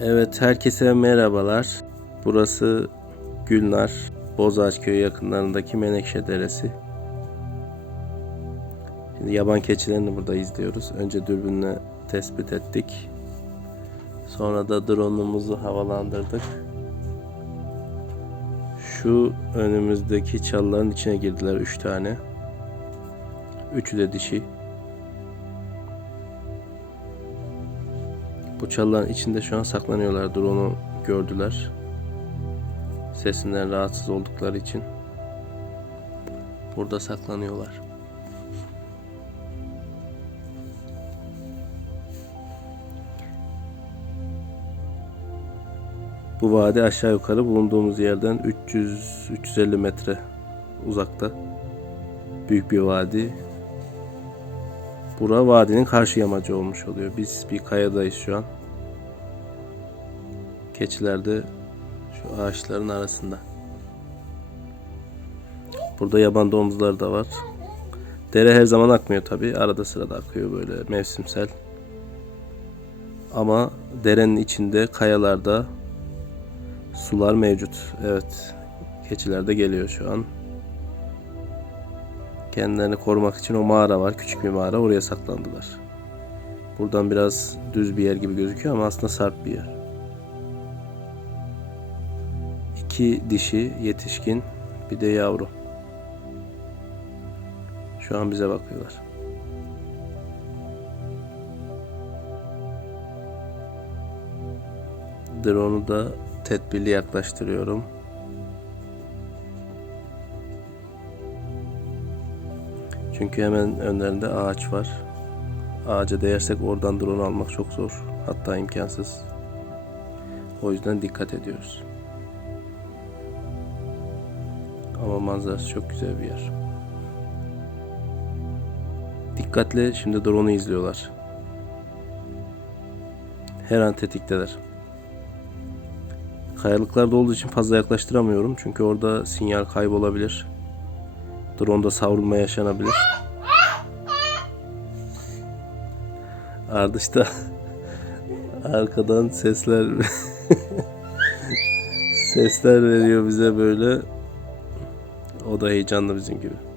Evet, herkese merhabalar. Burası Gülnar, Bozağaç Köyü yakınlarındaki Menekşe Deresi. Şimdi yaban keçilerini burada izliyoruz. Önce dürbünle tespit ettik. Sonra da drone'umuzu havalandırdık. Şu önümüzdeki çalıların içine girdiler 3 tane. Üçü de dişi. Bu çalıların içinde şu an saklanıyorlar. Drone'u gördüler. Sesinden rahatsız oldukları için burada saklanıyorlar. Bu vadi aşağı yukarı bulunduğumuz yerden 300-350 metre uzakta. Büyük bir vadi. Bura vadinin karşı yamacı olmuş oluyor. Biz bir kayadayız şu an. Keçiler de şu ağaçların arasında. Burada yaban domuzları da var. Dere her zaman akmıyor tabi. Arada sırada akıyor böyle mevsimsel. Ama derenin içinde kayalarda sular mevcut. Evet. Keçiler de geliyor şu an. Kendilerini korumak için o mağara var. Küçük bir mağara. Oraya saklandılar. Buradan biraz düz bir yer gibi gözüküyor ama aslında sarp bir yer. İki dişi yetişkin bir de yavru. Şu an bize bakıyorlar. Drone'u da tedbirli yaklaştırıyorum. Çünkü hemen önlerinde ağaç var. Ağaca değersek oradan drone almak çok zor. Hatta imkansız. O yüzden dikkat ediyoruz. Ama manzarası çok güzel bir yer. Dikkatle şimdi drone'u izliyorlar. Her an tetikteler. Kayalıklarda olduğu için fazla yaklaştıramıyorum. Çünkü orada sinyal kaybolabilir. Drone'da savrulma yaşanabilir. Ardışta arkadan sesler sesler veriyor bize böyle. O da heyecanlı bizim gibi.